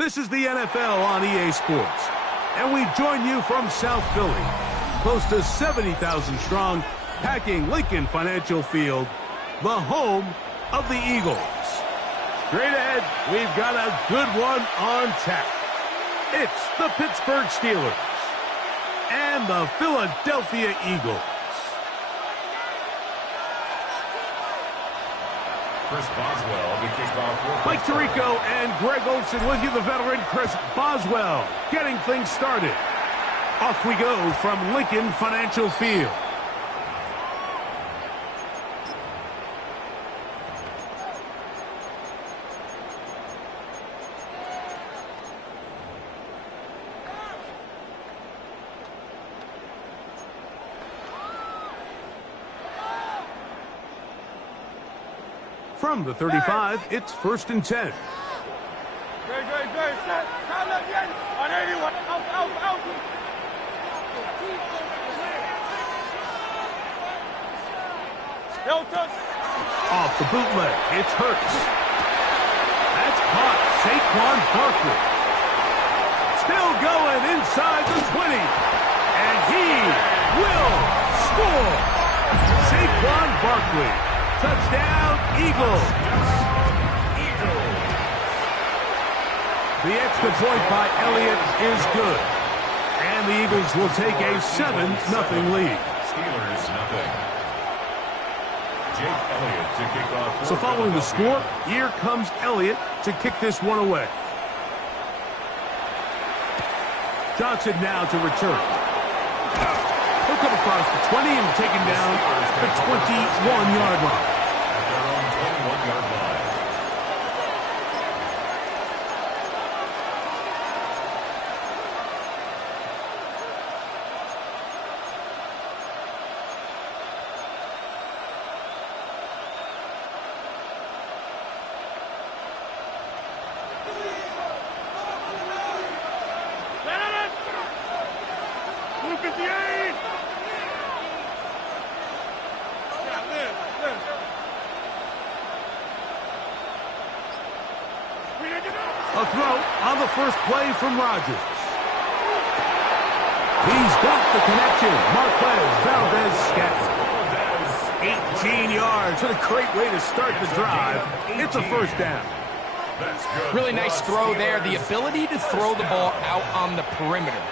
This is the NFL on EA Sports, and we join you from South Philly, close to 70,000 strong, packing Lincoln Financial Field, the home of the Eagles. Straight ahead, we've got a good one on tap. It's the Pittsburgh Steelers and the Philadelphia Eagles. Chris Boswell to kick off. Mike Tirico and Greg Olsen with you, the veteran Chris Boswell, getting things started. Off we go from Lincoln Financial Field. From the 35, it's 1st and 10. Good. Set. Time again. On 81. Out. Hilton. Off the bootleg, it's Hurts. That's caught. Saquon Barkley. Still going inside the 20. And he will score. Saquon Barkley. Touchdown, Eagles. The extra point by Elliott is good. And the Eagles will take a 7-0 lead. Steelers nothing. Jake Elliott to kick off. So following the score, here comes Elliott to kick this one away. Johnson now to return. He'll come across the 20 and take him down the 21-yard line. At their own 21-yard line. A throw on the first play from Rodgers. He's got the connection. Marquez Valdez-Scantling. 18 yards. What a great way to start the drive. It's a first down. Really nice throw there. The ability to throw the ball out on the perimeter.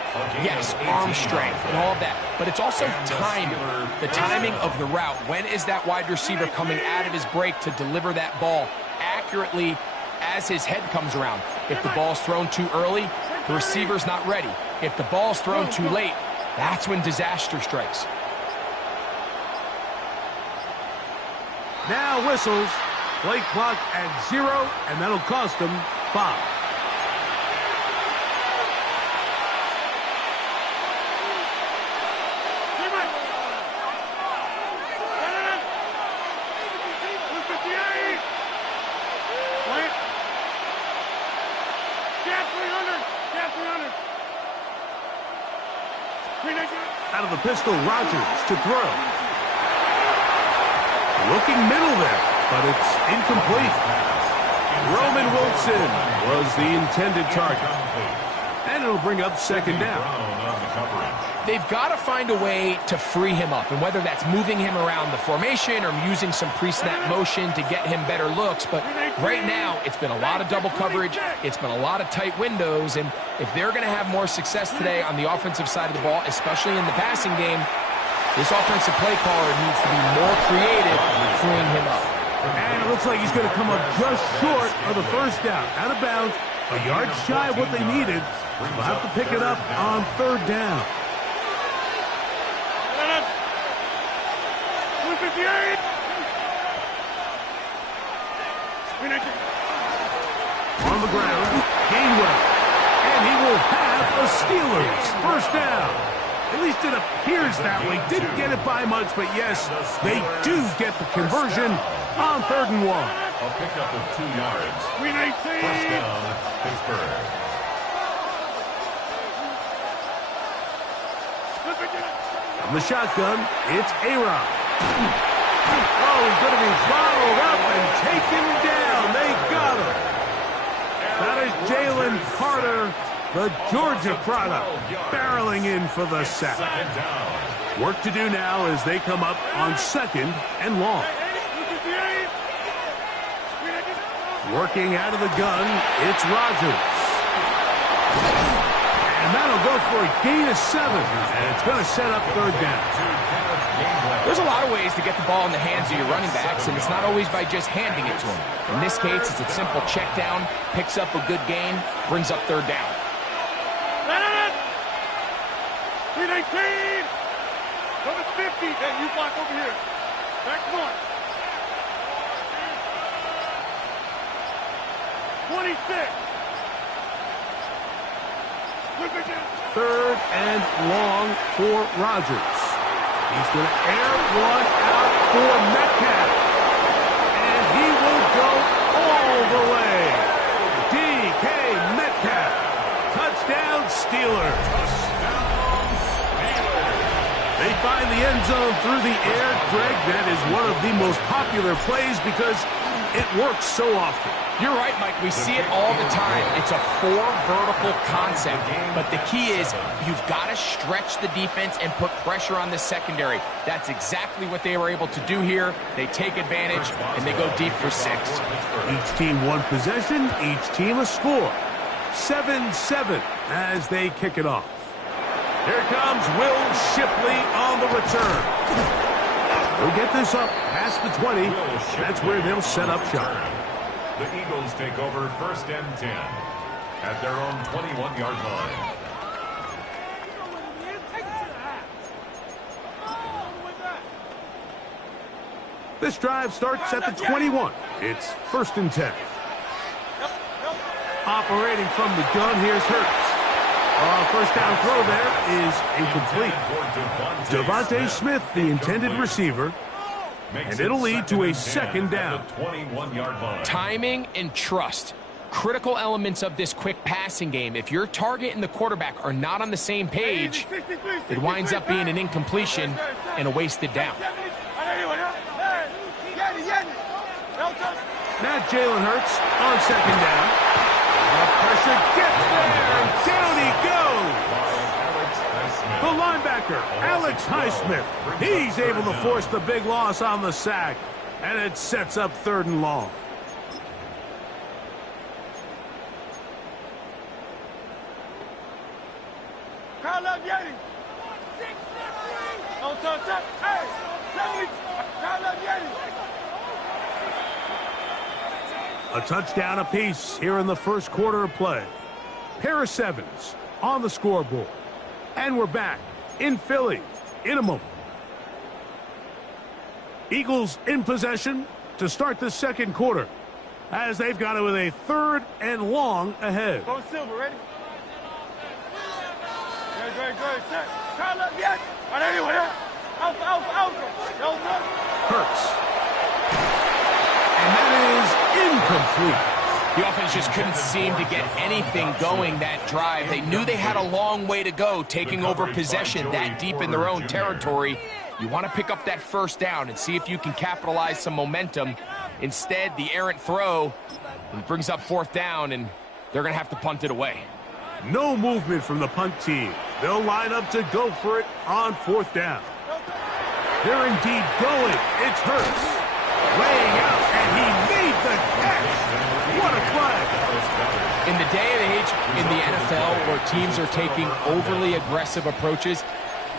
Yes, arm strength and all of that. But it's also timing. The timing of the route. When is that wide receiver coming out of his break to deliver that ball accurately as his head comes around? If the ball's thrown too early, the receiver's not ready. If the ball's thrown too late, that's when disaster strikes. Now whistles. Play clock at 0, and that'll cost him 5. Out of the pistol, Rodgers to throw. Looking middle there, but it's incomplete. Roman Wilson was the intended target. And it'll bring up second down. They've got to find a way to free him up, and whether that's moving him around the formation or using some pre-snap motion to get him better looks. But right now, it's been a lot of double coverage. It's been a lot of tight windows, and if they're going to have more success today on the offensive side of the ball, especially in the passing game, this offensive play caller needs to be more creative freeing him up. And it looks like he's going to come up just short of the first down. Out of bounds, a yard shy of what they needed. They'll have to pick it up on third down. On the ground, Gainwell. And he will have a Steelers first down. At least it appears that way. Didn't get it by much, but yes, they do get the conversion on 3rd and 1. A pickup of 2 yards. First down, Pittsburgh. From the shotgun, it's A-Rod. Oh, he's going to be bottled up and taken down. They got him. That is Jalen The Georgia product barreling in for the sack. Work to do now as they come up on 2nd and long. Working out of the gun, it's Rodgers. And that'll go for a gain of 7. And it's going to set up 3rd down. There's a lot of ways to get the ball in the hands of your running backs, and it's not always by just handing it to them. In this case, it's a simple check down, picks up a good gain, brings up 3rd down. 319! Number 50! Hey, you block over here. Back one. 26. 3rd and long for Rodgers. He's going to air one out for Metcalf. And he will go all the way. DK Metcalf. Touchdown Steelers. They find the end zone through the air. Greg, that is one of the most popular plays because it works so often. You're right, Mike. We see it all the time. It's a 4 vertical concept, but the key is you've got to stretch the defense and put pressure on the secondary. That's exactly what they were able to do here. They take advantage, and they go deep for 6. Each team one possession, each team a score. 7-7 as they kick it off. Here comes Will Shipley on the return. They'll get this up past the 20. That's where they'll set up shop. The Eagles take over 1st and 10 at their own 21-yard line. This drive starts at the 21. It's 1st and 10. Operating from the gun, here's Hurts. First down throw there is incomplete. Devontae Smith, the intended receiver, and it'll lead to a 2nd down. Timing and trust. Critical elements of this quick passing game. If your target and the quarterback are not on the same page, it winds up being an incompletion and a wasted down. Now Jalen Hurts on 2nd down. The pressure gets there, and down he goes. The linebacker, Alex Highsmith, he's able to force the big loss on the sack, and it sets up 3rd and long. A touchdown apiece here in the 1st quarter of play. Paris Evans on the scoreboard. And we're back in Philly in a moment. Eagles in possession to start the 2nd quarter as they've got it with a 3rd and long ahead. Go Silver, ready? Good. Hurts. And that is incomplete. The offense just couldn't seem to get anything going that drive. They knew they had a long way to go, taking over possession that deep in their own territory. You want to pick up that 1st down and see if you can capitalize some momentum. Instead, the errant throw brings up 4th down, and they're going to have to punt it away. No movement from the punt team. They'll line up to go for it on 4th down. They're indeed going. It's Hurts. Laying out, and he made the catch. What a play. In the day and age in the NFL where teams are taking overly aggressive approaches,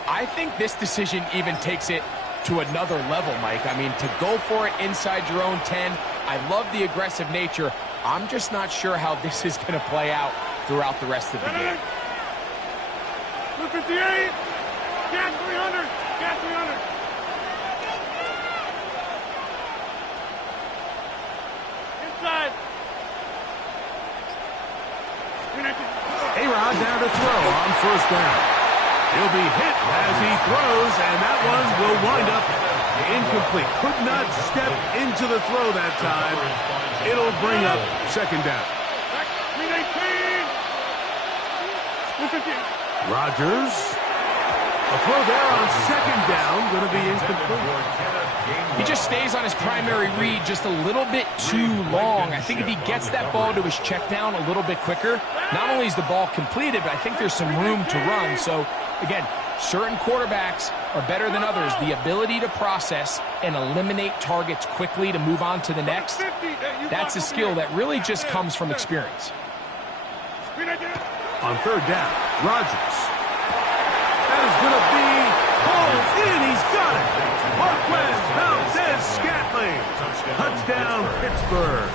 I think this decision even takes it to another level, Mike. I mean, to go for it inside your own 10, I love the aggressive nature. I'm just not sure how this is going to play out throughout the rest of the game. Look at the 8. Gas 300. Gas 300. Inside. A-Rod down to throw on 1st down. He'll be hit as he throws, and that one will wind up incomplete. Could not step into the throw that time. It'll bring up 2nd down. Rodgers. A throw there on 2nd down, going to be incomplete. He just stays on his primary read just a little bit too long. I think if he gets that ball to his check down a little bit quicker, not only is the ball completed, but I think there's some room to run. So, again, certain quarterbacks are better than others. The ability to process and eliminate targets quickly to move on to the next, that's a skill that really just comes from experience. On third down, Rodgers. That is going to be pulled in. He's got it. Marquez Valdes-Scantling. Touchdown, Pittsburgh.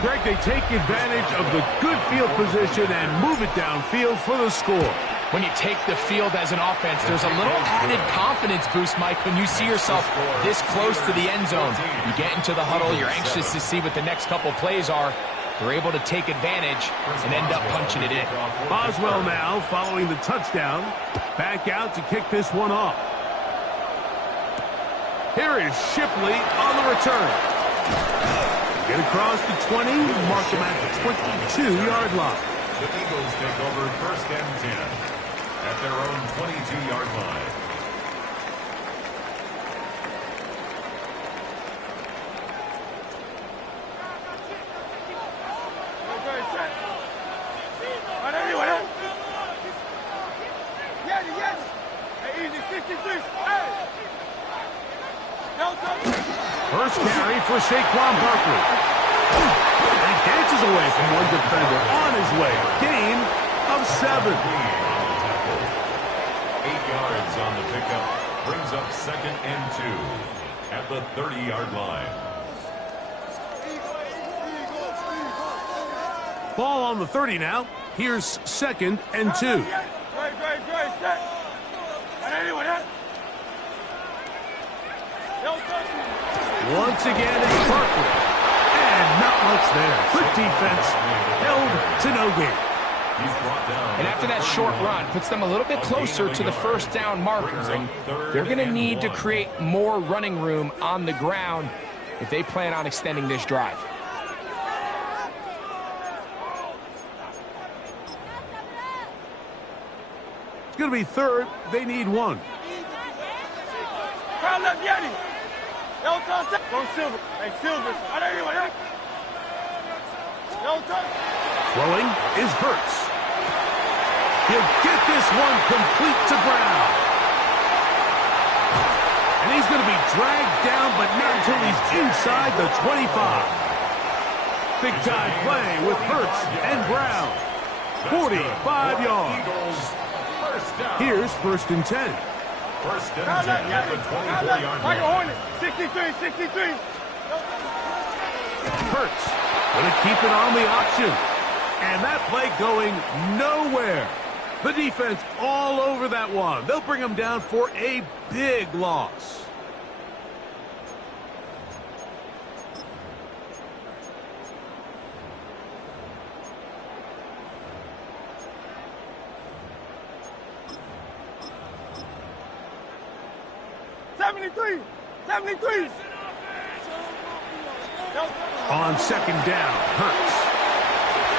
Greg, they take advantage of the good field position and move it downfield for the score. When you take the field as an offense, there's a little added confidence boost, Mike, when you see yourself this close to the end zone. You get into the huddle, you're anxious to see what the next couple plays are. They're able to take advantage and end up punching it in. Boswell now following the touchdown. Back out to kick this one off. Here is Shipley on the return. Get across the 20, mark him at the 22-yard line. The Eagles take over first and 10 at their own 22-yard line. First carry for Saquon Barkley. And he dances away from one defender on his way. Gain of 7. 8 yards on the pickup. Brings up second and 2 at the 30-yard line. Ball on the 30 now. Here's second and 2. Once again, it's Barkley. And not much there. Good defense. Held to no gain. And after that short run, puts them a little bit closer to the first down marker. And they're going to need to create more running room on the ground if they plan on extending this drive. It's going to be third. They need 1. Throwing is Hurts. He'll get this one complete to Brown. And he's going to be dragged down, but not until he's inside the 25. Big-time play with Hurts and Brown. 45 yards. Here's first and 10. First and 10 at the 24-yard line. 63. Hurts going to keep it on the option. And that play going nowhere. The defense all over that one. They'll bring him down for a big loss. On second down, Hurts.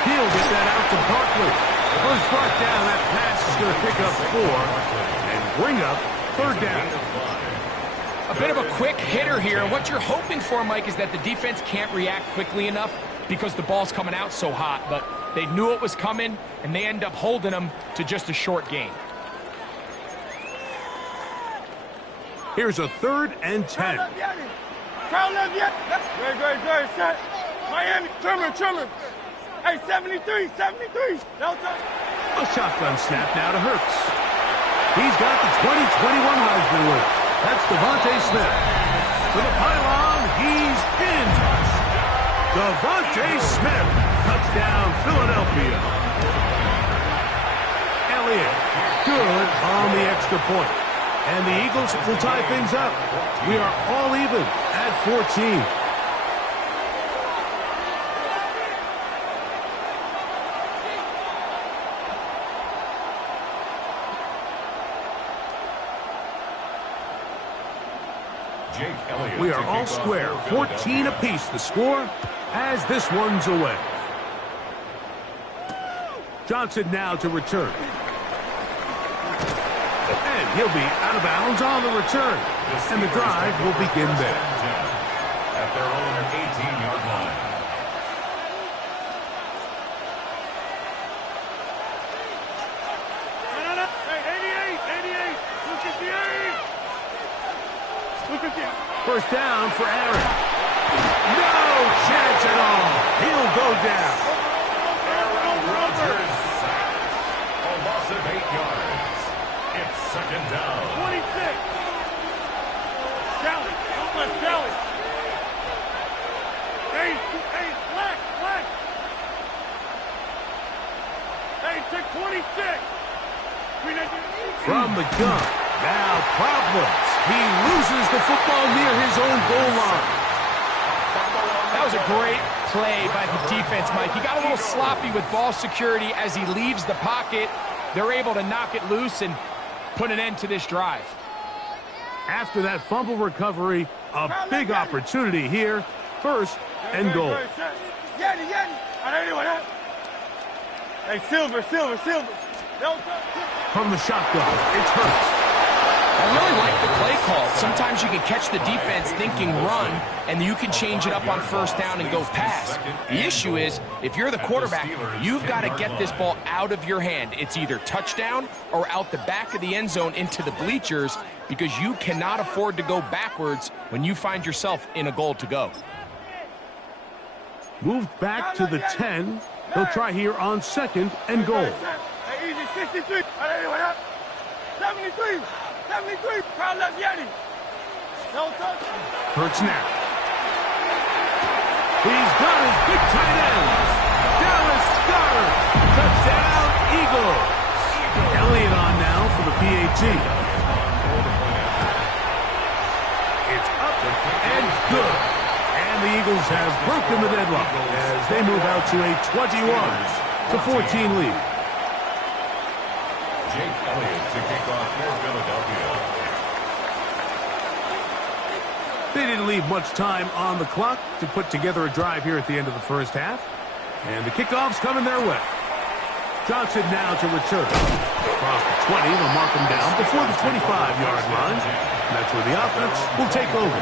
He'll get that out to Barkley. First brought down, that pass is going to pick up 4 and bring up third down. A bit of a quick hitter here. What you're hoping for, Mike, is that the defense can't react quickly enough because the ball's coming out so hot. But they knew it was coming, and they end up holding them to just a short gain. Here's a third and 10. Great, set. Miami, Trimmer. Hey, 73. A shotgun snap now to Hurts. He's got the 2021 Heisman winner. That's Devontae Smith. For the pylon, he's in. Devontae Smith. Touchdown, Philadelphia. Elliott, good on the extra point. And the Eagles will tie things up. We are all even at 14. We are all square, 14 apiece the score as this one's away. Johnson now to return. And he'll be out of bounds on the return. And the drive will begin there. At their own 18-yard line. First down for Aaron. No chance at all. He'll go down. Aaron Rodgers sacked. A loss of 8 yards. It's second down. 26. Kelly. Kelly. Hey, black. Hey, take 26. From the gun. Now problems. He loses the football near his own goal line. That was a great play by the defense, Mike. He got a little sloppy with ball security as he leaves the pocket. They're able to knock it loose and put an end to this drive. After that fumble recovery, a big opportunity here. First and goal. Hey, Silver. From the shotgun, it's Hurts. I really like the play call. Sometimes you can catch the defense thinking run, and you can change it up on first down and go pass. The issue is, if you're the quarterback, you've got to get this ball out of your hand. It's either touchdown or out the back of the end zone into the bleachers, because you cannot afford to go backwards when you find yourself in a goal to go. Moved back to the 10. They'll try here on second and goal. Hey, easy, 63. 73. 73. Crowd left Yeti. No touch. Hurts now. He's got his big tight end. Dallas Goedert. Touchdown, Eagles. Elliott on now for the PAT. It's up and good. And the Eagles have broken the deadlock as they move out to a 21-14 lead. Jake Elliott to kick off for Philadelphia. They didn't leave much time on the clock to put together a drive here at the end of the first half. And the kickoff's coming their way. Johnson now to return. Across the 20, they'll mark him down before the 25-yard line. And that's where the offense will take over.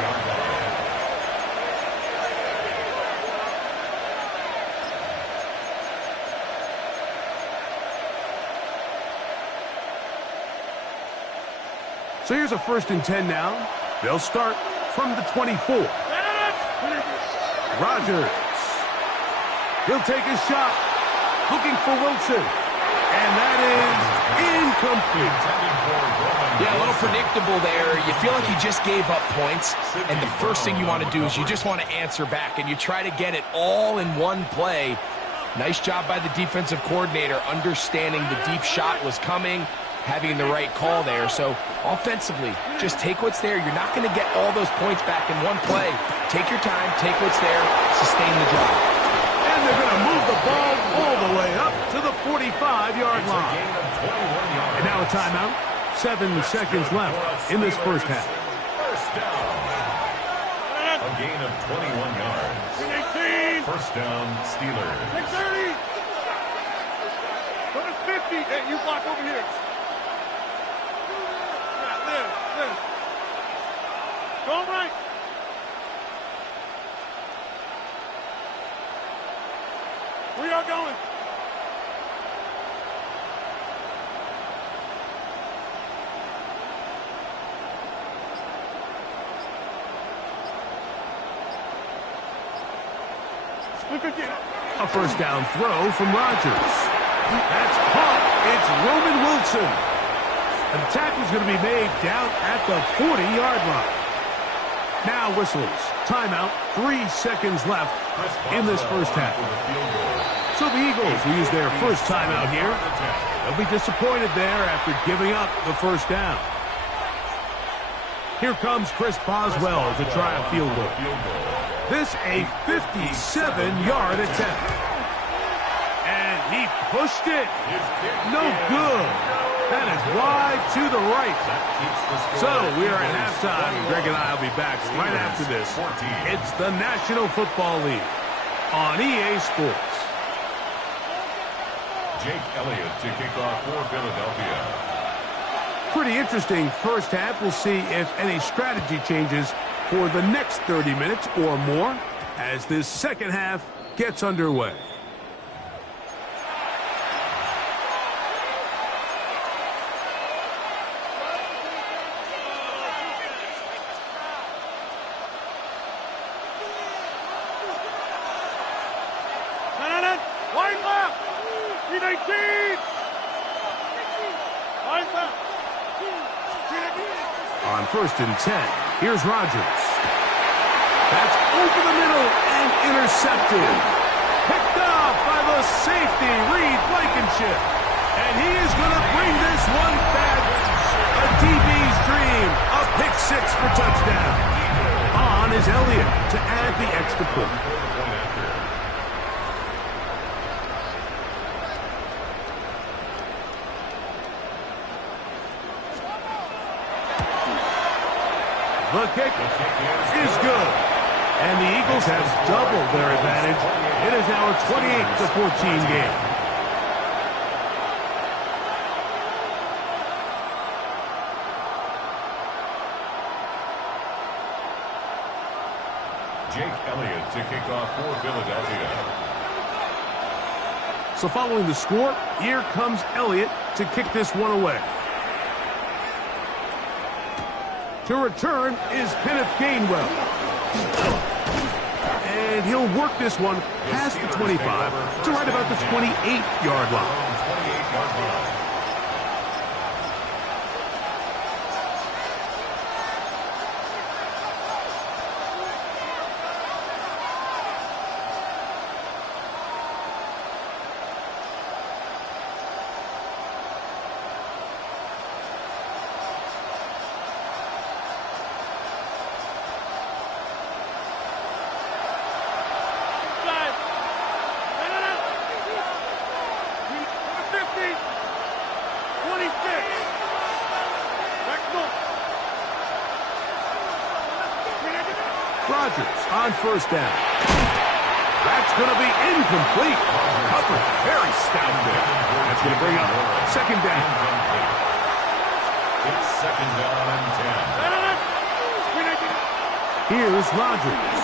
So here's a 1st and 10 now. They'll start from the 24. Rodgers. He'll take a shot. Looking for Wilson. And that is incomplete. Yeah, a little predictable there. You feel like you just gave up points, and the first thing you want to do is you just want to answer back, and you try to get it all in one play. Nice job by the defensive coordinator, understanding the deep shot was coming, having the right call there. So offensively, just take what's there. You're not going to get all those points back in one play. Take your time, take what's there, sustain the job. And they're going to move the ball all the way up to the 45-yard line. And now a timeout. 7 seconds left in this first half. First down. A gain of 21 yards. First down, Steelers. 630. Go to 50. Hey, you block over here. Live. Go right. We are going. A first down throw from Rodgers. That's caught. It's Roman Wilson. And the tackle's going to be made down at the 40-yard line. Now whistles. Timeout. 3 seconds left in this first half. So the Eagles will use their first timeout here. They'll be disappointed there after giving up the first down. Here comes Chris Boswell to try a field goal. This a 57-yard attempt. And he pushed it. No good. That is wide to the right. So we are at halftime. Greg and I will be back right after this. It's the National Football League on EA Sports. Jake Elliott to kick off for Philadelphia. Pretty interesting first half. We'll see if any strategy changes for the next 30 minutes or more as this second half gets underway. Wide left. 18. Wide left. On 1st and 10, here's Rodgers. That's over the middle and intercepted. Picked off by the safety, Reed Blankenship. And he is going to bring this one back. A DB's dream. A pick six for touchdown. On is Elliott to add the extra point. The kick is good. And the Eagles have doubled their advantage. It is now a 28-14 game. Jake Elliott to kick off for Philadelphia. So following the score, here comes Elliott to kick this one away. To return is Kenneth Gainwell. And he'll work this one past the 25 to right about the 28-yard line. Rodgers on 1st down. That's going to be incomplete. Coverage very stout there. That's going to bring up 2nd down. It's 2nd down and 10. Here's Rodgers.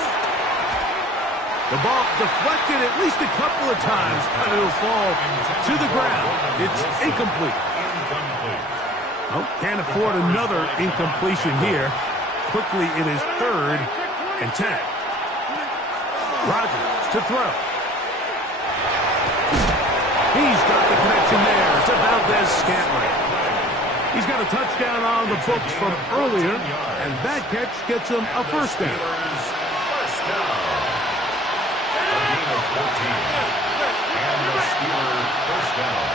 The ball deflected at least a couple of times, but it'll fall to the ground. It's incomplete. Oh, can't afford another incompletion here. Quickly, it is 3rd and 10. Rodgers to throw. He's got the connection there to Valdez-Scantling. He's got a touchdown on the books from earlier, and that catch gets him a 1st down. First down. A gain of 14. And the Steeler 1st down.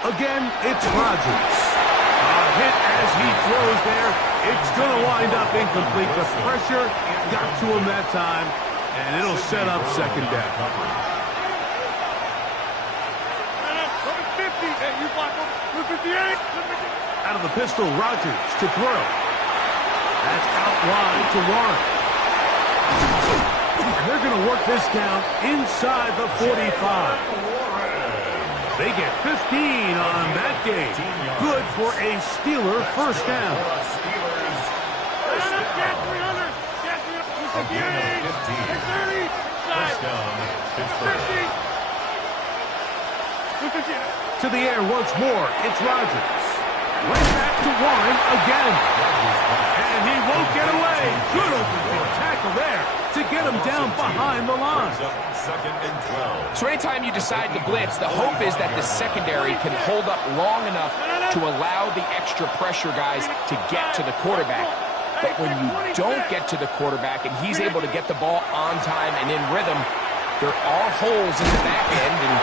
Again, it's Rodgers. A hit as he throws there. It's going to wind up incomplete. The pressure got to him that time, and it'll set up 2nd down. Out of the pistol, Rodgers to throw. That's out wide to Warren. And they're going to work this down inside the 45. They get 15 on that game. Good for a Steeler 1st down. A gain of 15. 1st down, Pittsburgh. To the air once more, it's Rodgers. Right back to Warren again. And he won't get away. Good open field tackle there to get him down behind the line. 2nd and 12. So anytime you decide to blitz, the hope is that the secondary can hold up long enough to allow the extra pressure guys to get to the quarterback. But when you don't get to the quarterback and he's able to get the ball on time and in rhythm, there are holes in the back end, and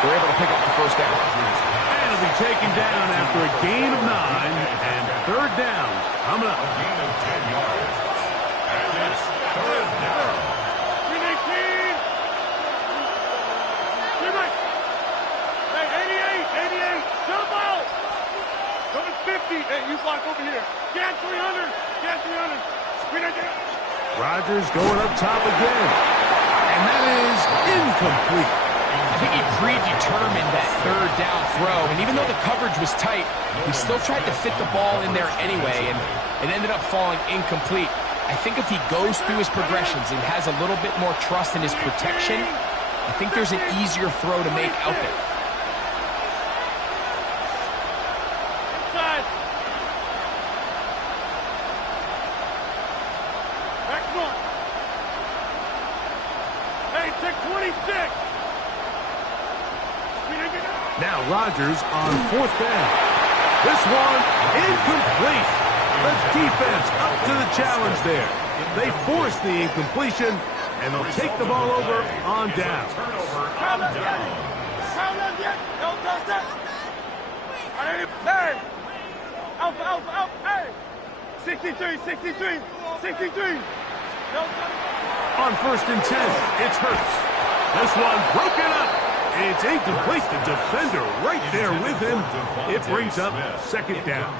they're able to pick up the 1st down. And it'll be taken down after a gain of 9, and 3rd down coming up. A gain of 10 yards. And it's 3rd down. 50. Hey, you block over here. Get 300. Get 300. Rodgers going up top again. And that is incomplete. I think he predetermined that third down throw, and even though the coverage was tight, he still tried to fit the ball in there anyway, and it ended up falling incomplete. I think if he goes through his progressions and has a little bit more trust in his protection, I think there's an easier throw to make out there. Inside. Back one. Hey, take 26. Now Rodgers on fourth down. This one incomplete. The defense up to the challenge there. They force the incompletion, and they'll take the ball over on down. Hey! Out! Hey! 63! On first and 10, it's Hurts. This one broken up. It's incomplete. The defender right there with him. It brings up second down.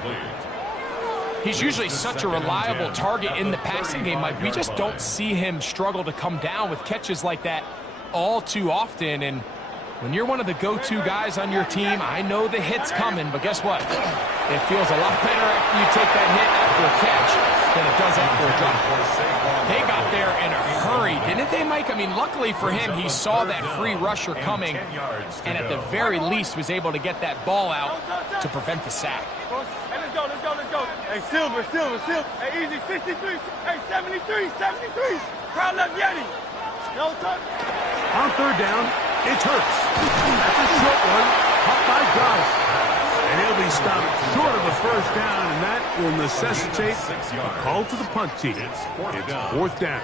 He's usually such a reliable target in the passing game, Mike. We just don't see him struggle to come down with catches like that all too often. And when you're one of the go-to guys on your team, I know the hit's coming, but guess what? It feels a lot better after you take that hit after a catch than it does after a drop. They got there in a hurry, didn't they, Mike? I mean, luckily for him, he saw that free rusher coming, and at the very least was able to get that ball out to prevent the sack. Hey, let's go. Hey, Silver. Hey, easy, 63. Hey, 73. Crowd left Yeti. No touch. On third down, it's Hurts. That's a short one, caught by Goss. And he'll be stopped short of a first down, and that will necessitate a call to the punt team. It's fourth down.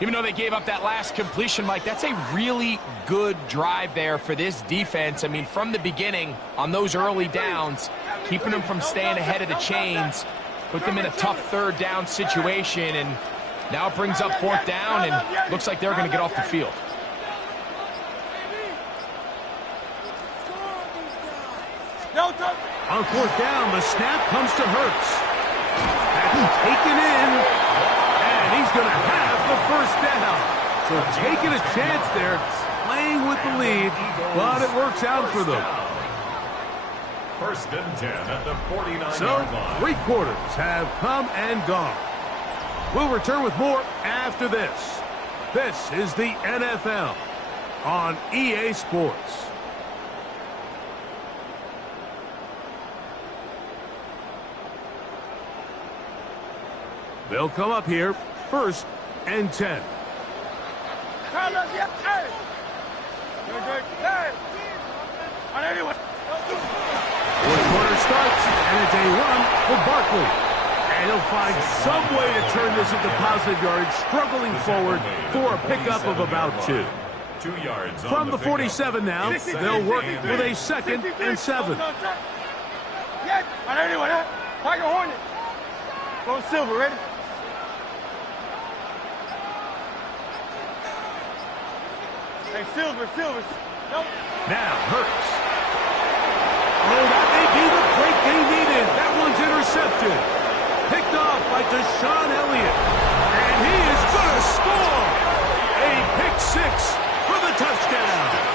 Even though they gave up that last completion, Mike, that's a really good drive there for this defense. I mean, from the beginning, on those early downs, keeping them from staying ahead of the chains, put them in a tough third down situation, and now it brings up fourth down, and looks like they're going to get off the field. On fourth down, the snap comes to Hurts. That's taken in, and he's going to have the first down. So taking a chance there, playing with the lead, but it works out for them. First and 10 at the 49-yard So, line. 3 quarters have come and gone. We'll return with more after this. This is the NFL on EA Sports. They'll come up here, first and 10. Fourth quarter starts, and it's a run for Barkley. And he'll find some way to turn this into positive yardage, struggling forward for a pickup of about 2. 2 yards From the 47 now, they'll work with a second and 7. Tiger Hornet. Go Silver, ready? Hey, Silver. Nope. Now, Hurts. Oh, that may be the break they needed. That one's intercepted. Picked off by Deshaun Elliott. And he is going to score. A pick 6 for the touchdown.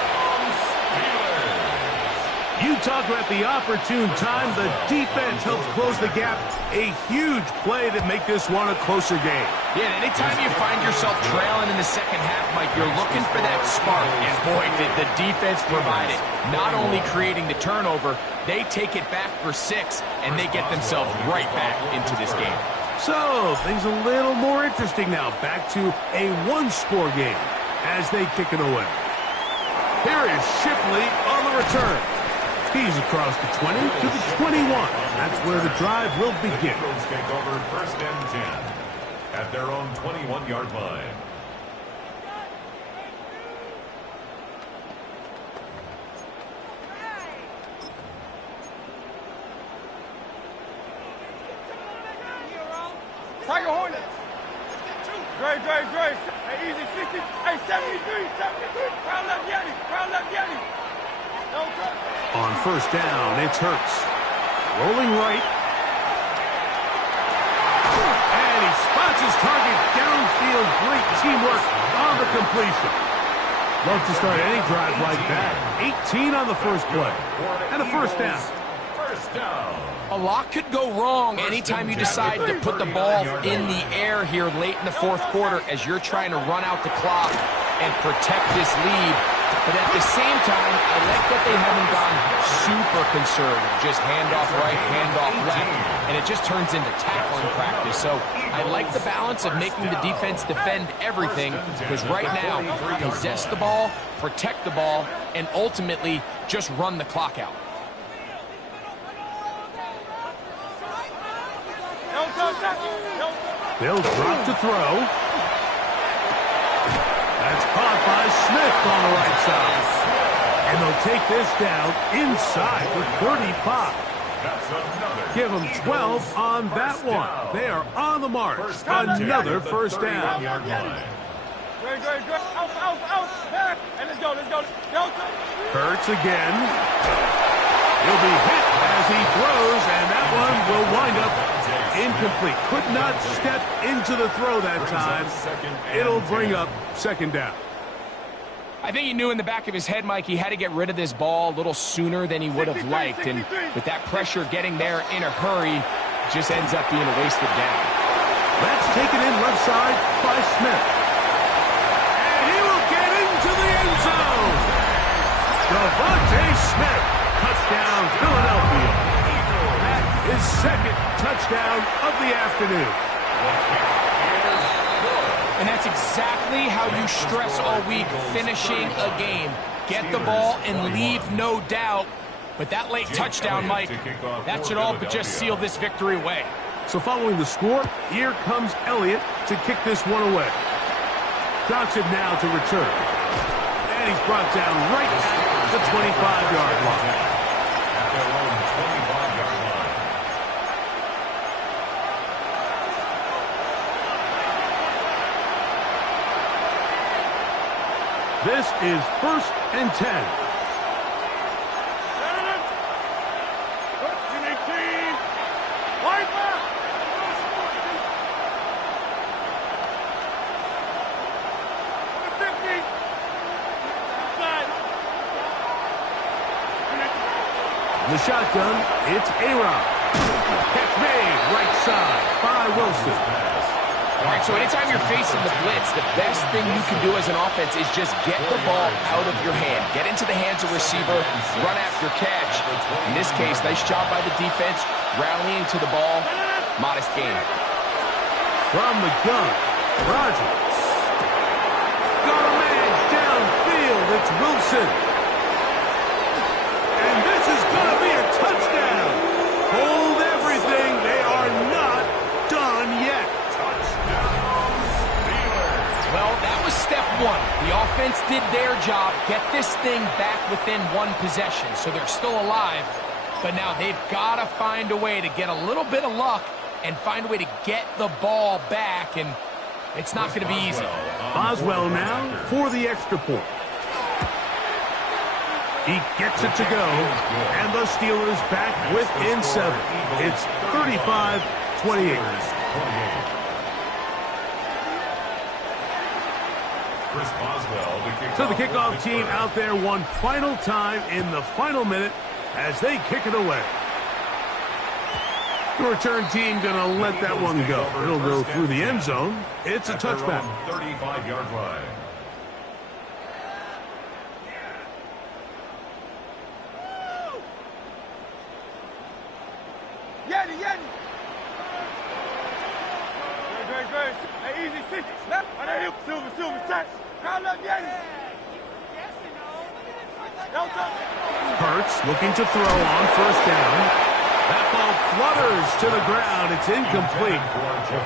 You talk about the opportune time. The defense helps close the gap. A huge play to make this one a closer game. Yeah, and anytime you find yourself trailing in the second half, Mike, you're looking for that spark. And boy, did the defense provide it. Not only creating the turnover, they take it back for 6, and they get themselves right back into this game. So, things a little more interesting now. Back to a one-score game as they kick it away. Here is Shipley on the return. He's across the 20 to the 21. That's where the drive will begin. Eagles take over first and 10 at their own 21-yard line. Tiger Hornet. Dre. Hey, easy, 60. Hey, 73. Crowd left Yeti. No touch. On first down, it's Hurts. Rolling right. And he spots Hits his target downfield. Great teamwork on the completion. Love to start any drive like that. 18 on the first play. And a first down. First down. A lot could go wrong anytime you decide to put the ball in the air here late in the fourth quarter as you're trying to run out the clock and protect this lead. But at the same time, I like that they haven't gone super conservative. Just handoff right, handoff left, and it just turns into tackling practice. So I like the balance of making the defense defend everything, because right now, possess the ball, protect the ball, and ultimately just run the clock out. They'll drop to throw. That's caught by Smith on the right side. And they'll take this down inside with 35. Give them 12 on that one. They are on the mark. Another first down. Hurts again. He'll be hit as he throws, and that one will wind up incomplete. Could not step into the throw that time. It'll bring up second down. I think he knew in the back of his head, Mike, he had to get rid of this ball a little sooner than he would have liked. And with that pressure getting there in a hurry, it just ends up being a wasted down. That's taken in left side by Smith. And he will get into the end zone. Devontae Smith, touchdown Philadelphia. That is second touchdown of the afternoon. And that's exactly how you stress all week, finishing a game. Get the ball and leave no doubt. But that late touchdown, Mike, that should all but just seal this victory away. So following the score, here comes Elliott to kick this one away. Johnson now to return. And he's brought down right at the 25-yard line. At their own 25-yard line. This is 1st and 10. The shotgun, it's A-Rod. Catch made, right side by Wilson. All right, so anytime you're facing the blitz, the best thing you can do as an offense is just get the ball out of your hand. Get into the hands of receiver, run after catch. In this case, nice job by the defense, rallying to the ball. Modest gain. From the gun, Rodgers. Got a man downfield, it's Wilson. And this is going to be a touchdown. Hold everything, they are not done yet. Well, that was step one. The offense did their job, get this thing back within one possession, so they're still alive. But now they've got to find a way to get a little bit of luck and find a way to get the ball back, and it's not going to be easy. Boswell now for the extra point. He gets it to go, and the Steelers back within 7. It's 35-28. Chris Boswell, So the kickoff team out there one final time in the final minute as they kick it away. The return team going to let that one go. It'll go through the end zone. It's a touchback. 35-yard line. Yeti! Great. Hey, easy, 60. Snap. Silver, touch. Crowd up, Yeti. Hurts looking to throw on first down. That ball flutters to the ground. It's incomplete.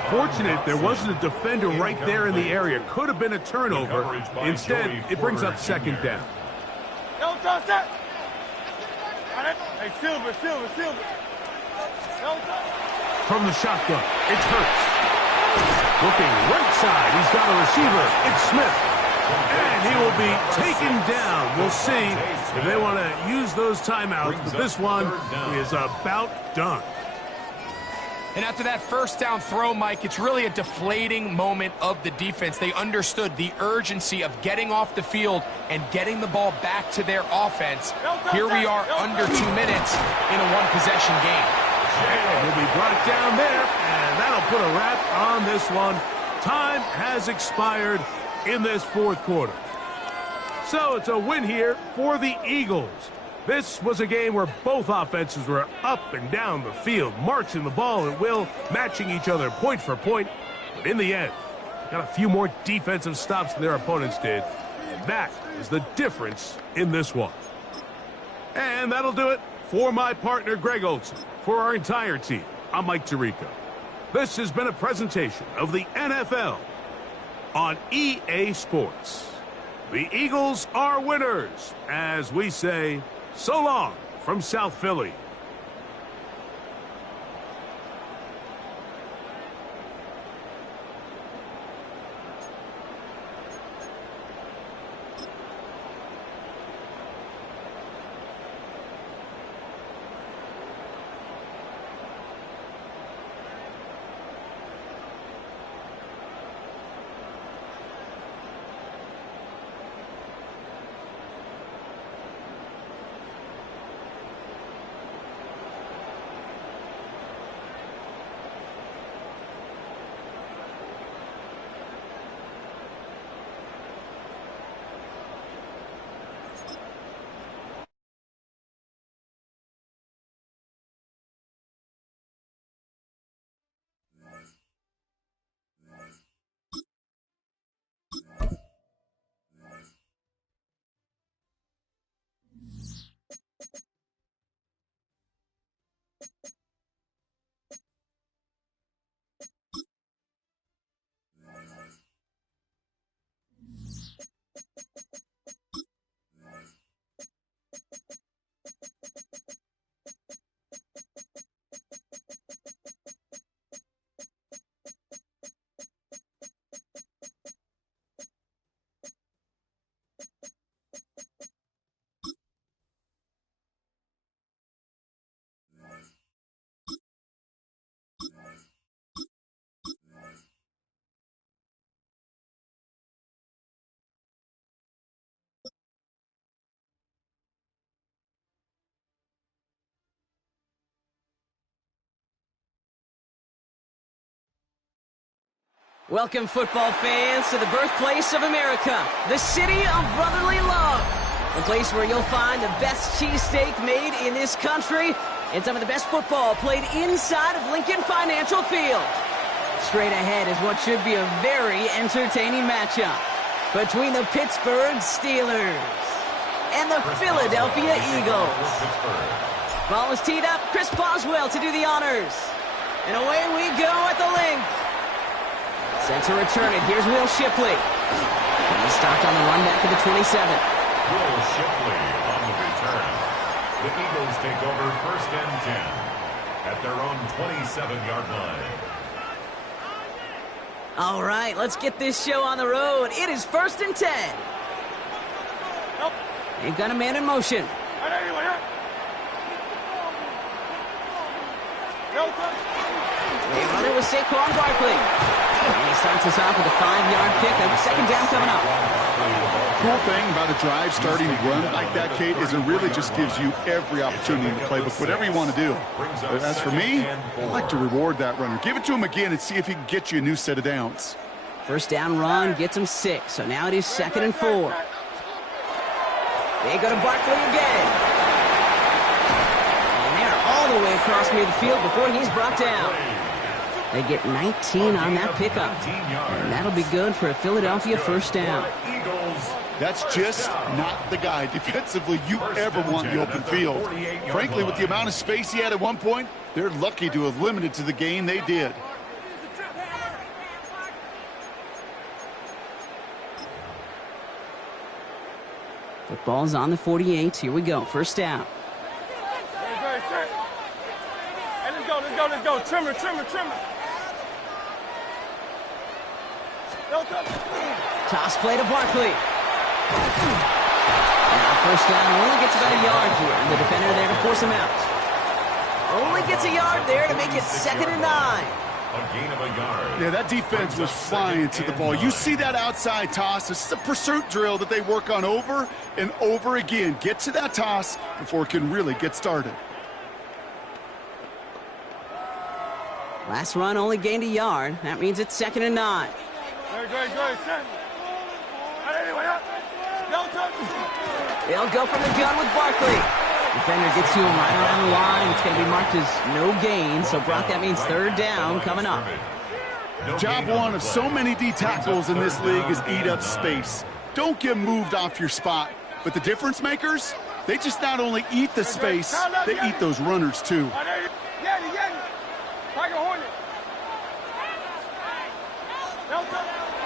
Fortunate there wasn't a defender right there in the area. Could have been a turnover. Instead, it brings up second down. Hey, Silver. From the shotgun, it's Hurts. Looking right side, he's got a receiver. It's Smith. And he will be taken down. We'll see if they want to use those timeouts, but this one is about done. And after that first down throw, Mike, it's really a deflating moment of the defense. They understood the urgency of getting off the field and getting the ball back to their offense. Here we are under 2 minutes in a one-possession game. And he'll be brought down there, and that'll put a wrap on this one. Time has expired in this fourth quarter. So it's a win here for the Eagles. This was a game where both offenses were up and down the field, marching the ball at will, matching each other point for point. But in the end, got a few more defensive stops than their opponents did. And that is the difference in this one. And that'll do it for my partner, Greg Olson. For our entire team, I'm Mike Tirico. This has been a presentation of the NFL on EA Sports. The Eagles are winners, as we say, so long from South Philly. Welcome, football fans, to the birthplace of America, the city of brotherly love. The place where you'll find the best cheesesteak made in this country and some of the best football played inside of Lincoln Financial Field. Straight ahead is what should be a very entertaining matchup between the Pittsburgh Steelers and the Philadelphia Eagles. Ball is teed up. Chris Boswell to do the honors. And away we go at the link. Set to return it. Here's Will Shipley. He's stopped on the run back to the 27. Will Shipley on the return. The Eagles take over 1st and 10 at their own 27-yard line. All right, let's get this show on the road. It is 1st and 10. They've got a man in motion. They run it with Saquon Barkley. And he starts us off with a 5-yard pickup. 2nd down coming up. Cool thing about a drive starting run like that, Kate, is it really just gives you every opportunity in the playbook, whatever you want to do. But as for me, I like to reward that runner. Give it to him again and see if he can get you a new set of downs. 1st down run gets him 6. So now it is 2nd and 4. They go to Barkley again. And they're all the way across near the field before he's brought down. They get 19 on that pickup. And that'll be good for a Philadelphia 1st down. That's just not the guy defensively you ever want in the open field. Frankly, with the amount of space he had at one point, they're lucky to have limited to the gain they did. Football's on the 48. Here we go. 1st down. Hey, let's go. Trimmer. Toss play to Barkley. Now 1st down, only gets about a yard here. The defender there to force him out. only gets a yard there to make it 2nd and 9. A gain of a yard. Yeah, that defense was flying to the ball. You see that outside toss. This is a pursuit drill that they work on over and over again. Get to that toss before it can really get started. Last run only gained a yard. That means it's 2nd and 9. They'll go from the gun with Barkley. Defender gets to him right around the line. It's going to be marked as no gain. So, Brock, that means 3rd down coming up. Job one of so many D tackles in this league is eat up space. Don't get moved off your spot. But the difference makers, they just not only eat the space, they eat those runners too.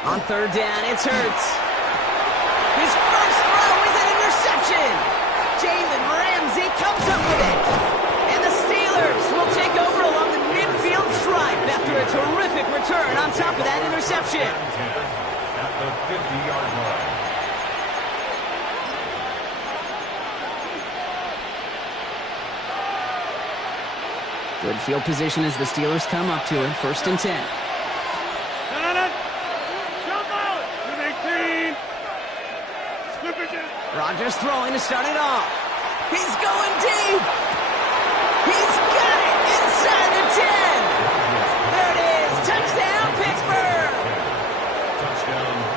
On 3rd down, it's Hurts. His first throw is an interception. Jalen Ramsey comes up with it. And the Steelers will take over along the midfield stripe after a terrific return on top of that interception. At the 50-yard line. Good field position as the Steelers come up to it. 1st and 10. Rodgers throwing to start it off. He's going deep. He's got it inside the 10. There it is. Touchdown, Pittsburgh.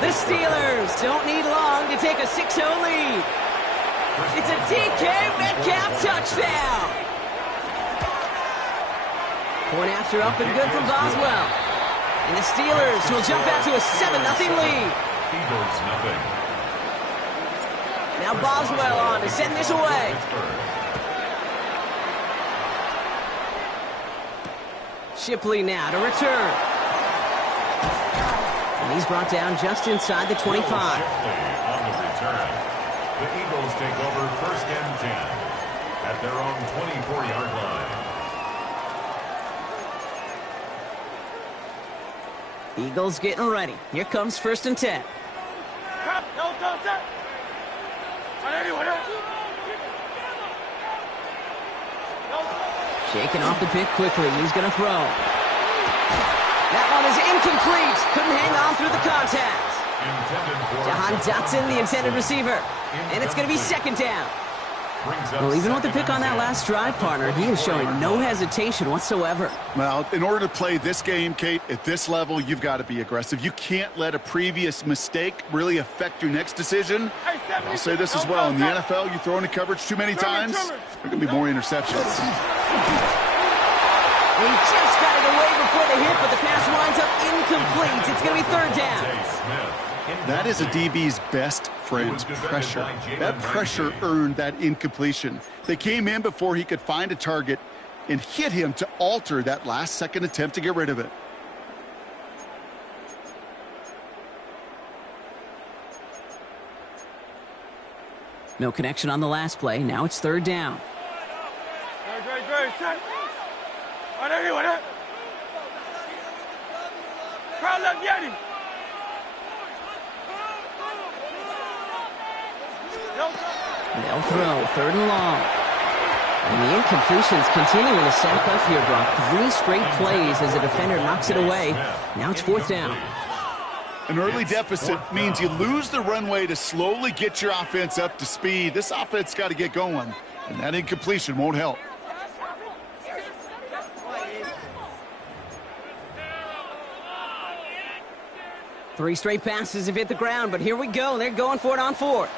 The Steelers don't need long to take a 6-0 lead. It's a DK Metcalf touchdown. Point after up and good from Boswell. And the Steelers will jump out to a 7-0 lead. Eagles nothing. Now Boswell on to send this away. Shipley now to return. And he's brought down just inside the 25. Shipley on the return. The Eagles take over 1st and 10 at their own 24-yard line. Eagles getting ready. Here comes 1st and 10. Shaking off the pick quickly. He's going to throw. That one is incomplete. Couldn't hang on through the contact. Jahan Dotson, the intended receiver. And it's going to be 2nd down. Well, even with the pick on that last drive, partner, he is showing no hesitation whatsoever. Well, in order to play this game, Kate, at this level, you've got to be aggressive. You can't let a previous mistake really affect your next decision. I'll say this as well. In the NFL, you throw into coverage too many times, there are going to be more interceptions. He just got it away before the hit, but the pass winds up incomplete. It's going to be 3rd down. That is a DB's best friend, pressure. That pressure earned that incompletion. They came in before he could find a target and hit him to alter that last-second attempt to get rid of it. No connection on the last play. Now it's 3rd down. Crowd left Yeti. They'll throw 3rd and long. And the incompletions continuing to stack up here, Brock. 3 straight plays as the defender knocks it away. Now it's 4th down. An early deficit means you lose the runway to slowly get your offense up to speed. This offense got to get going, and that incompletion won't help. Three straight passes have hit the ground, but here we go. They're going for it on 4th.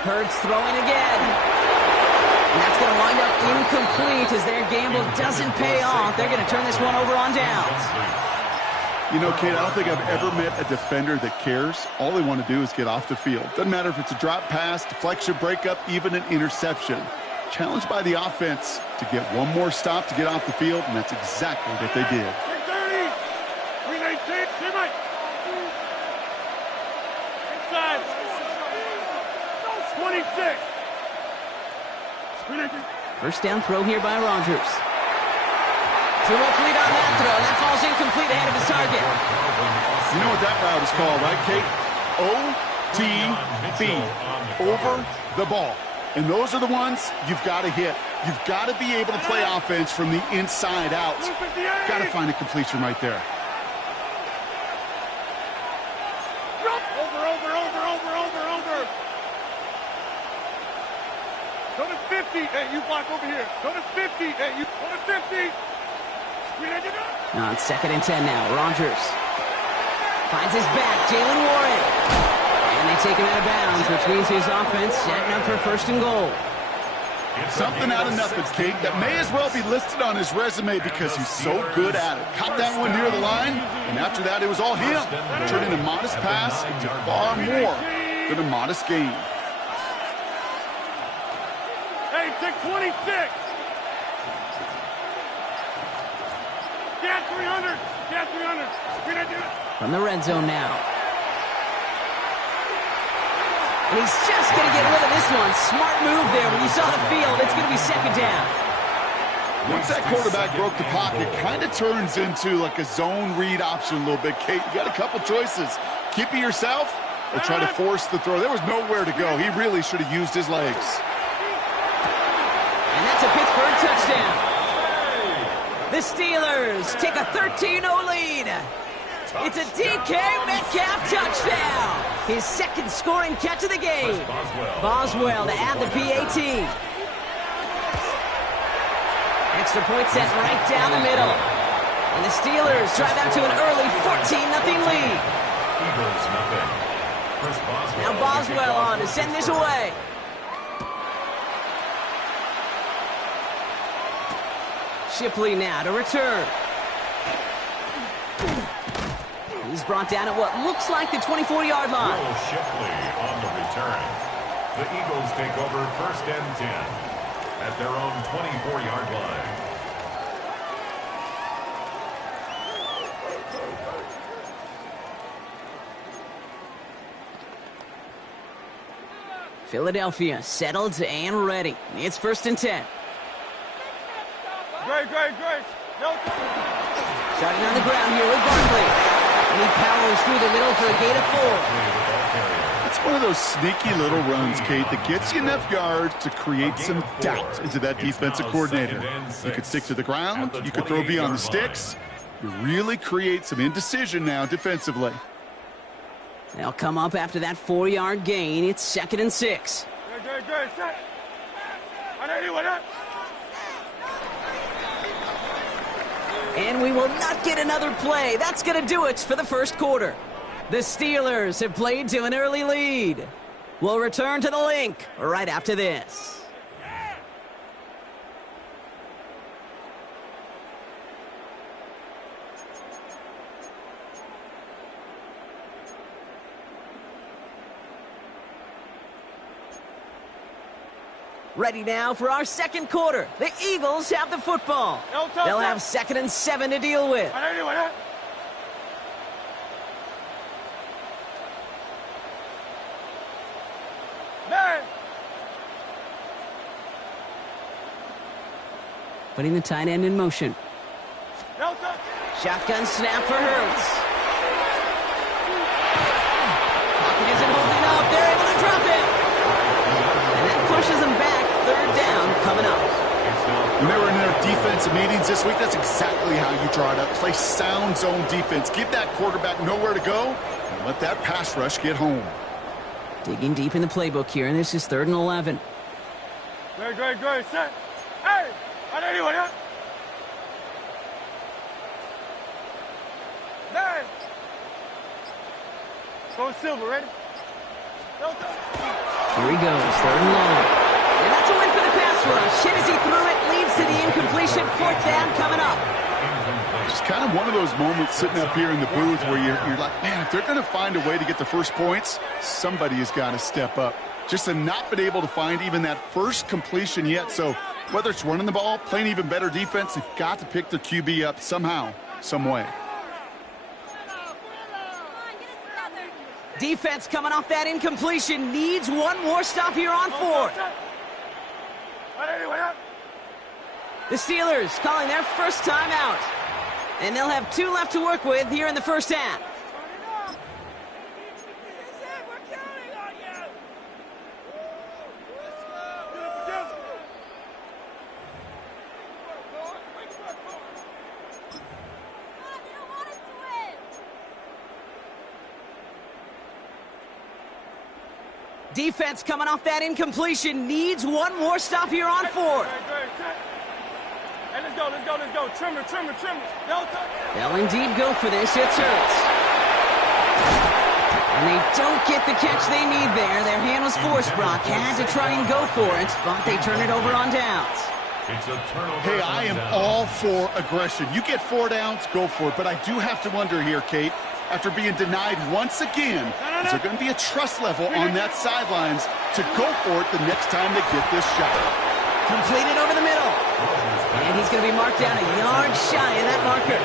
Hurts throwing again. And that's going to wind up incomplete as their gamble doesn't pay off. They're going to turn this one over on downs. You know, Kate, I don't think I've ever met a defender that cares. All they want to do is get off the field. Doesn't matter if it's a drop pass, deflection, breakup, even an interception. Challenged by the offense to get one more stop to get off the field, and that's exactly what they did. 26. First down throw here by Rodgers. Too much lead on that throw. That falls incomplete ahead of his target. You know what that route is called, right, Kate? OTB, over the ball. And those are the ones you've got to hit. You've got to be able to play offense from the inside out. Got to find a completion right there. Over. Go to 50. Hey, you block over here. Go to 50. Hey, you go to 50. On 2nd and 10 now. Rodgers finds his back. Jaylen Warren. And they take him out of bounds, which means his offense setting up for 1st and goal. Something out of nothing, Kate, that may as well be listed on his resume because he's so good at it. Caught that one near the line, and after that, it was all him. Turning a modest pass into far more than a modest gain. Hey, take 26. Yeah, 300. Yeah, 300. From the red zone now. And he's just going to get rid of this one. Smart move there. When you saw the field, it's going to be 2nd down. Once that quarterback broke the pocket, kind of turns into like a zone read option a little bit. Kate, you got a couple choices. Keep it yourself or try to force the throw. There was nowhere to go. He really should have used his legs. And that's a Pittsburgh touchdown. The Steelers take a 13-0 lead. It's a DK Metcalf touchdown. His 2nd scoring catch of the game. Boswell to add the PAT. Extra point set right down the middle. And the Steelers drive out to an early 14-0 lead. Now Boswell on to send this away. Shipley now to return. He's brought down at what looks like the 24-yard line. Will Shipley on the return. The Eagles take over 1st and 10 at their own 24-yard line. Philadelphia settled and ready. It's 1st and 10. Great. No. Starting on the ground here with Barkley. And he powers through the middle for a gain of 4. It's one of those sneaky little runs, Kate, that gets you enough yards to create some doubt into that defensive coordinator. You could stick to the ground. You could throw beyond the sticks. You really create some indecision now defensively. They'll come up after that 4-yard gain. It's 2nd and 6. Great. Set. And we will not get another play. That's going to do it for the 1st quarter. The Steelers have played to an early lead. We'll return to the link right after this. Ready now for our 2nd quarter. The Eagles have the football. They'll have 2nd and 7 to deal with. Putting the tight end in motion. Shotgun snap for Hurts. Pocket isn't holding up. They're able to drop it. And that pushes them back. 3rd down coming up. When they were in their defensive meetings this week, that's exactly how you draw it up. Play sound zone defense. Give that quarterback nowhere to go and let that pass rush get home. Digging deep in the playbook here, and this is 3rd and 11. Great. Set. Hey! Go Silver, ready? Here he goes, 3rd and long. And that's a win for the pass rush. Hit as he threw it, leads to the incompletion. 4th down coming up. Just kind of one of those moments sitting up here in the booth where you're like, man, if they're going to find a way to get the 1st points, somebody has got to step up. Just to not been able to find even that 1st completion yet. So whether it's running the ball, playing even better defense, they've got to pick their QB up somehow, some way. Defense coming off that incompletion needs one more stop here on 4th. The Steelers calling their 1st time out. And they'll have 2 left to work with here in the 1st half. Defense coming off that incompletion needs one more stop here on fourth. Hey, let's go. Trimmer. They'll indeed go for this. It's Hurts. And they don't get the catch they need there. Their hand was forced, Brock. Had to try and go for it, but they turn it over on downs. It's a turnover. Hey, I am all for aggression. You get 4 downs, go for it. But I do have to wonder here, Kate, after being denied once again, is there going to be a trust level on that sidelines to go for it the next time they get this shot? Completed over the middle. And he's going to be marked down a yard shy of that marker.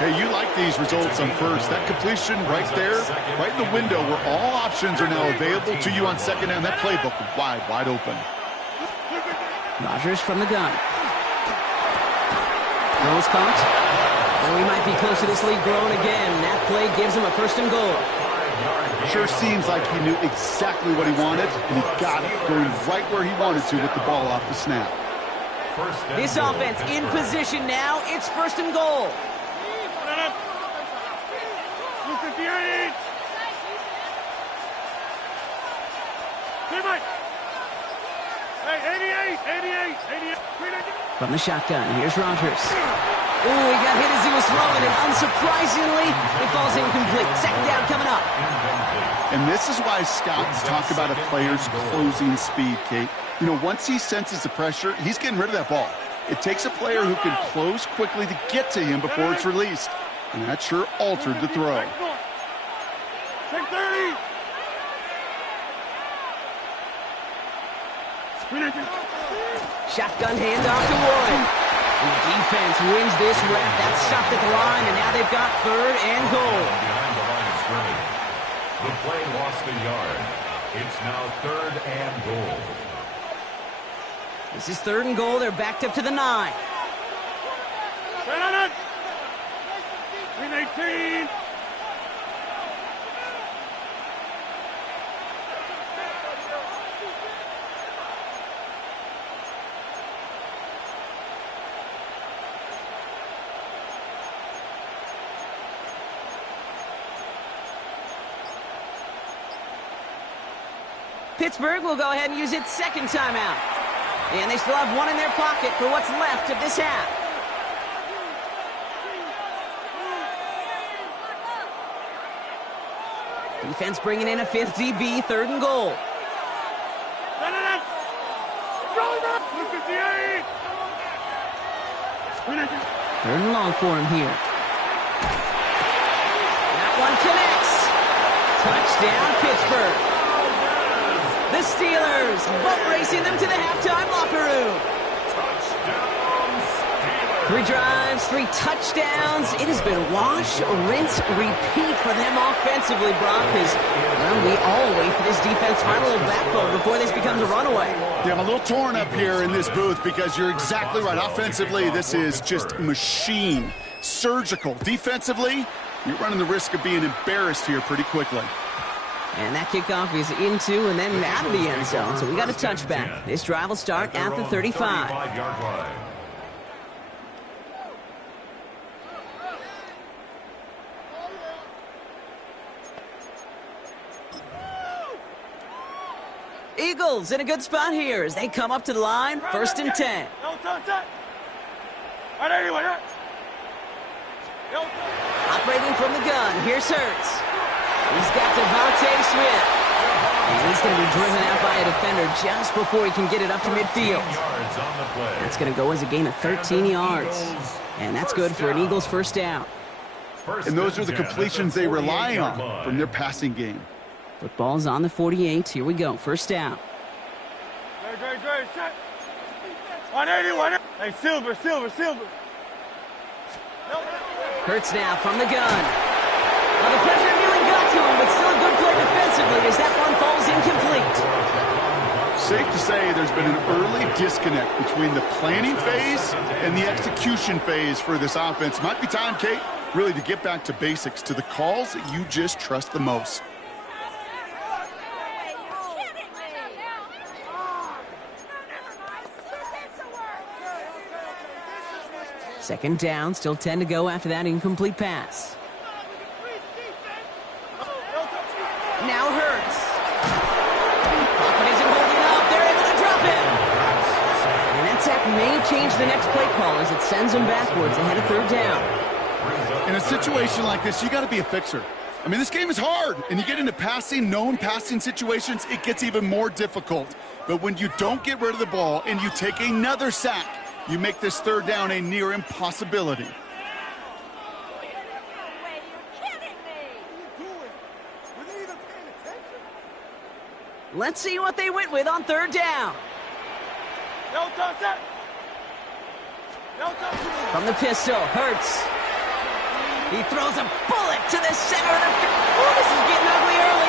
Hey, you like these results on first. That completion right there, right in the window where all options are now available to you on second down. That playbook wide open. Rodgers from the gun. Throws caught. Oh, he might be close to this lead growing again. That play gives him a 1st and goal. Sure seems like he knew exactly what he wanted, and he got it, going right where he wanted to with the ball off the snap. This offense in position now. It's 1st and goal. 258. Hey, 88. From the shotgun, here's Rodgers. Oh, he got hit as he was throwing, and unsurprisingly, it falls incomplete. 2nd down coming up. And this is why scouts talk about a player's closing speed, Kate. You know, once he senses the pressure, he's getting rid of that ball. It takes a player who can close quickly to get to him before it's released. And that sure altered the throw. Take 30. Shotgun handoff to Warren. And the defense wins this rep. That's stopped at the line, and now they've got 3rd and goal. Behind the line of scrimmage. The play lost a yard. It's now 3rd and goal. This is 3rd and goal. They're backed up to the 9. 18. Pittsburgh will go ahead and use its 2nd timeout. And they still have 1 in their pocket for what's left of this half. Defense bringing in a 5th DB, 3rd and goal. 3rd and long for him here. That one connects. Touchdown, Pittsburgh. The Steelers boat racing them to the halftime locker room. 3 drives, 3 touchdowns. It has been wash, rinse, repeat for them offensively, Brock, because, well, we all wait for this defense to find a little backbone before this becomes a runaway. Yeah, I'm a little torn up here in this booth because you're exactly right. Offensively, this is just machine. Surgical. Defensively, you're running the risk of being embarrassed here pretty quickly. And that kickoff is into and then out of the end zone, so we got a touchback. This drive will start at the 35. 35-yard line. Eagles in a good spot here as they come up to the line. 1st and 10. Operating from the gun, here's Hurts. He's got Devontae Smith. And he's going to be driven out by a defender just before he can get it up to midfield. That's going to go as a gain of 13 yards. And that's good for an Eagles 1st down. And those are the completions they rely on from their passing game. Football's on the 48. Here we go. 1st down. Great. 180. Hey, Silver. Hurts now from the gun. Well, the pressure nearly got to him, but still a good play defensively as that one falls incomplete. Safe to say there's been an early disconnect between the planning phase and the execution phase for this offense. Might be time, Kate, really to get back to basics, to the calls that you just trust the most. Second down, still 10 to go after that incomplete pass. Now Hurts. may change the next play call as it sends them backwards ahead of third down. In a situation like this, you got to be a fixer. I mean, this game is hard, and you get into known passing situations, it gets even more difficult. But when you don't get rid of the ball and you take another sack, you make this third down a near impossibility. Let's see what they went with on third down. No touch that. No touch. From the pistol, Hurts. He throws a bullet to the center of the field. Oh, this is getting ugly early.